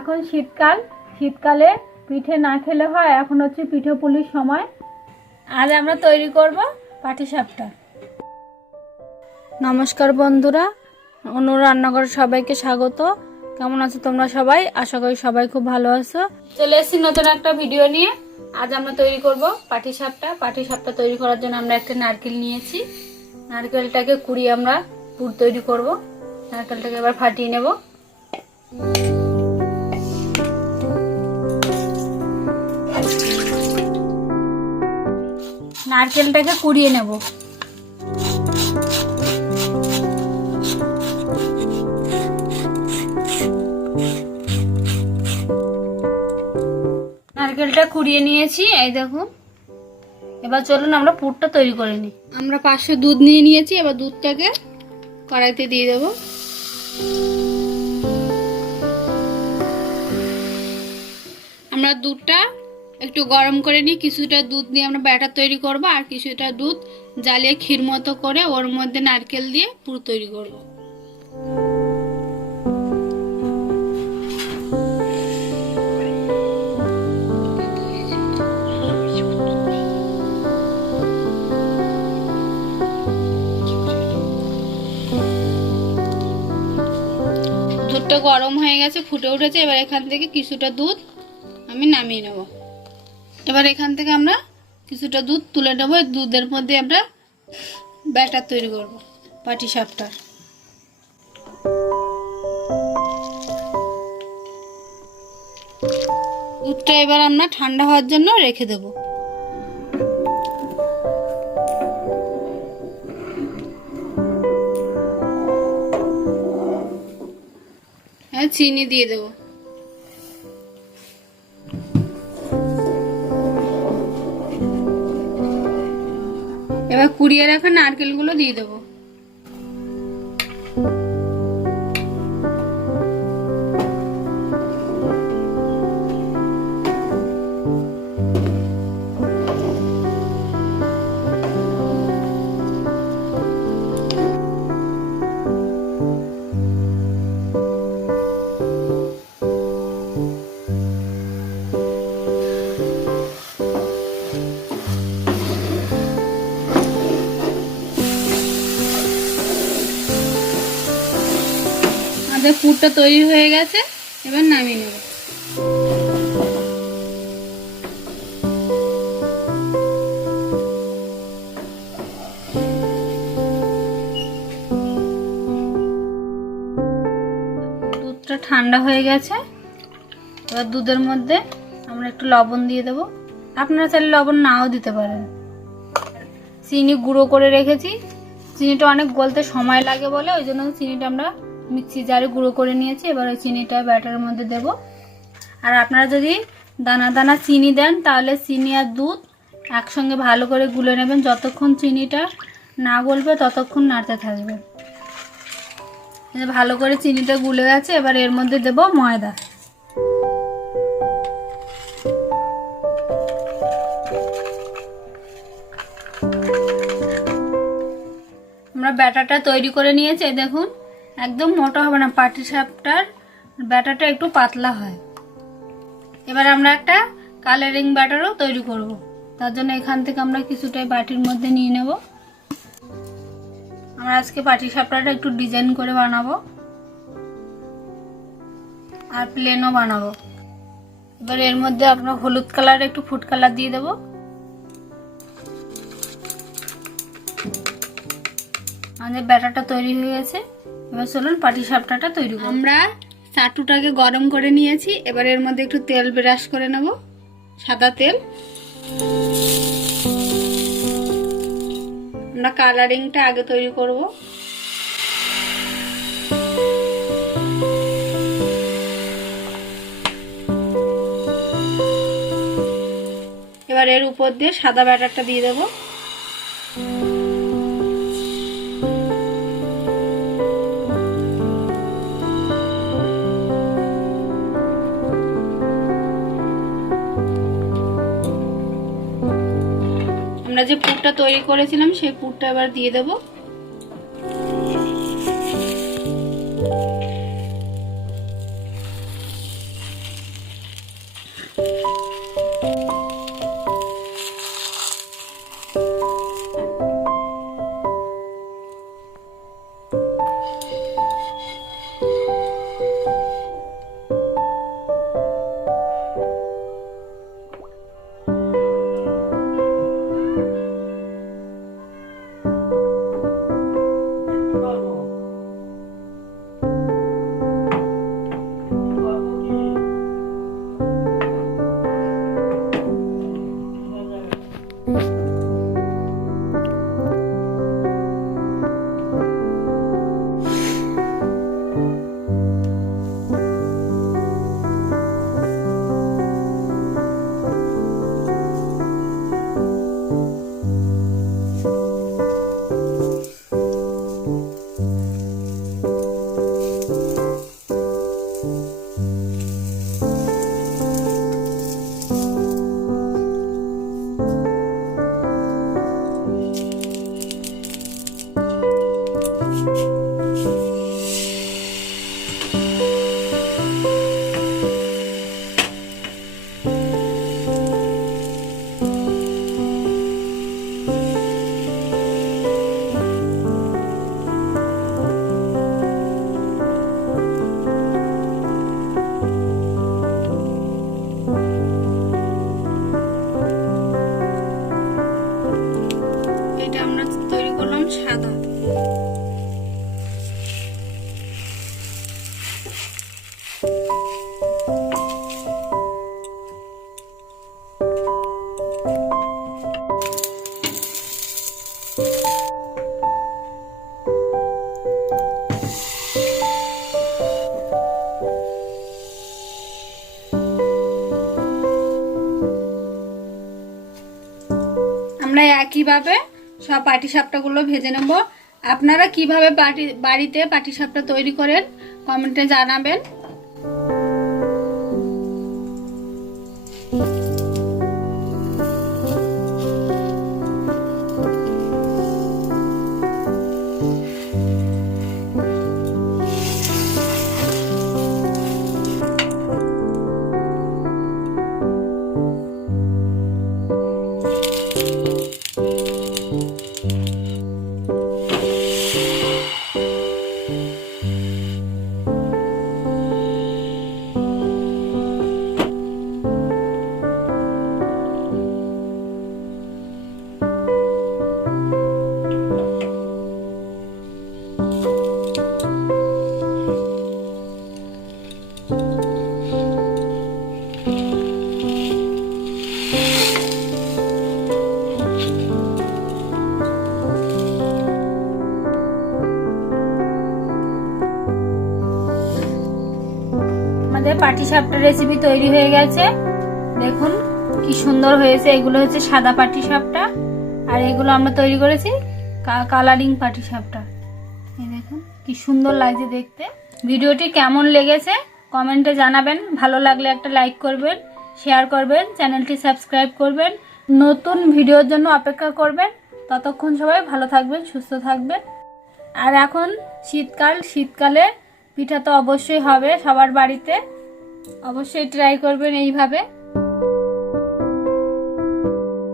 এখন শীতকাল। শীতকালে পিঠে না খেলে হয়, এখন হচ্ছে পিঠে পুলির সময়। আজ আমরা তৈরি করব পাটিসাপটা। নমস্কার বন্ধুরা অনু রান্নাঘর সবাইকে স্বাগত। কেমন আছো তোমরা সবাই? আশা করি সবাই খুব ভালো আছো। চলে এসেছি নতুন একটা ভিডিও নিয়ে। আজ আমরা তৈরি করব পাটিসাপটা। পাটিসাপটা তৈরি করার জন্য আমরা একটা নারকেল নিয়েছি। নারকেলটাকে কুড়িয়ে আমরা পুর তৈরি করব। নারকেলটাকে এবার ফাটিয়ে নেব। নারকেলটাকে কুড়িয়ে নেব। নারকেলটা কুড়িয়ে নিয়েছি, এই দেখুন। এবার চলুন আমরা পুরটা তৈরি করে নিই। আমরা পাঁচশো দুধ নিয়ে নিয়েছি, এবার দুধটাকে কড়াইতে দিয়ে দেবো। আমরা দুধটা একটু গরম করে নিই, কিছুটা দুধ দিয়ে আমরা ব্যাটার তৈরি করব, আর কিছুটা দুধ জ্বালিয়ে ক্ষীর মতো করে ওর মধ্যে নারকেল দিয়ে পুর তৈরি করব। দুধটা গরম হয়ে গেছে, ফুটে উঠেছে, এবার এখান থেকে কিছুটা দুধ আমি নামিয়ে নেব। এবার এখান থেকে আমরা কিছুটা দুধ তুলে নেব। দুধের মধ্যে আমরা ব্যাটার তৈরি করব, পাটি সাপটার দুধটা এবার আমরা ঠান্ডা হওয়ার জন্য রেখে দেব। হ্যাঁ চিনি দিয়ে দেবো। কুড়িয়ে রাখা নারকেলগুলো দিয়ে দেবো। আমাদের পুরটা তৈরি হয়ে গেছে, এবার নামিয়ে নেব। দুধটা ঠান্ডা হয়ে গেছে। এবার দুধের মধ্যে আমরা একটু লবণ দিয়ে দেবো। আপনারা চাইলে লবণ নাও দিতে পারেন। চিনি গুঁড়ো করে রেখেছি। চিনিটা অনেক গলতে সময় লাগে বলে, ওই জন্য চিনিটা আমরা মিক্সি জারে গুঁড়ো করে নিয়েছি, এবার ওই চিনিটা ব্যাটারের মধ্যে দেব। আর আপনারা যদি দানা দানা চিনি দেন, তাহলে চিনি আর দুধ একসঙ্গে ভালো করে গুলে নেবেন। যতক্ষণ চিনিটা না গলবে, ততক্ষণ নাড়তে থাকবে। ভালো করে চিনিটা গুলে গেছে, এবার এর মধ্যে দেব ময়দা। আমরা ব্যাটারটা তৈরি করে নিয়েছি দেখুন। একদম মোটা হবে না, পাটি সাপটার ব্যাটারটা একটু পাতলা হয়। এবার আমরা একটা কালারিং ব্যাটারও তৈরি করব। তার জন্য এখান থেকে আমরা কিছুটাই বাটির মধ্যে নিয়ে নেব। আমরা আজকে পাটি সাপটাটা একটু ডিজাইন করে বানাবো আর প্লেনও বানাবো। এবার এর মধ্যে আমরা হলুদ কালার, একটু ফুড কালার দিয়ে দেবো। আমাদের ব্যাটারটা তৈরি হয়ে গেছে। এবার চলুন পাটি সাপটাটা তৈরি করব। আমরা চাটুটাকে গরম করে নিয়েছি, এবার এর মধ্যে একটু তেল ব্রাশ করে নেব, সাদা তেল। আমরা কালারিংটা আগে তৈরি করব। এবার এর উপর দিয়ে সাদা ব্যাটারটা দিয়ে দেবো। আমরা যে পুরটা তৈরি করেছিলাম সেই পুরটা এবার দিয়ে দেব। এটা আমরা তৈরি করলাম সাদা। আমরা একইভাবে সব পাটি সাপটাগুলো ভেজে নেব। আপনারা কীভাবে বাড়িতে পাটি সাপটা তৈরি করেন কমেন্টে জানাবেন। আমাদের পাটিসাপটা রেসিপি তৈরি হয়ে গেছে। দেখুন কি সুন্দর হয়েছে। এগুলো হচ্ছে সাদা পাটিসাপটা আর এগুলো আমরা তৈরি করেছি কালারিং পাটিসাপটা এই দেখুন কি সুন্দর লাগছে দেখতে। ভিডিওটি কেমন লেগেছে কমেন্টে জানাবেন। ভালো লাগলে একটা লাইক করবেন শেয়ার করবেন, চ্যানেলটি সাবস্ক্রাইব করবেন। নতুন ভিডিওর জন্য অপেক্ষা করবেন। ততক্ষণ সবাই ভালো থাকবেন, সুস্থ থাকবেন। আর এখন শীতকাল, শীতকালে পিঠা তো অবশ্যই হবে সবার বাড়িতে। অবশ্যই ট্রাই করবেন এইভাবে।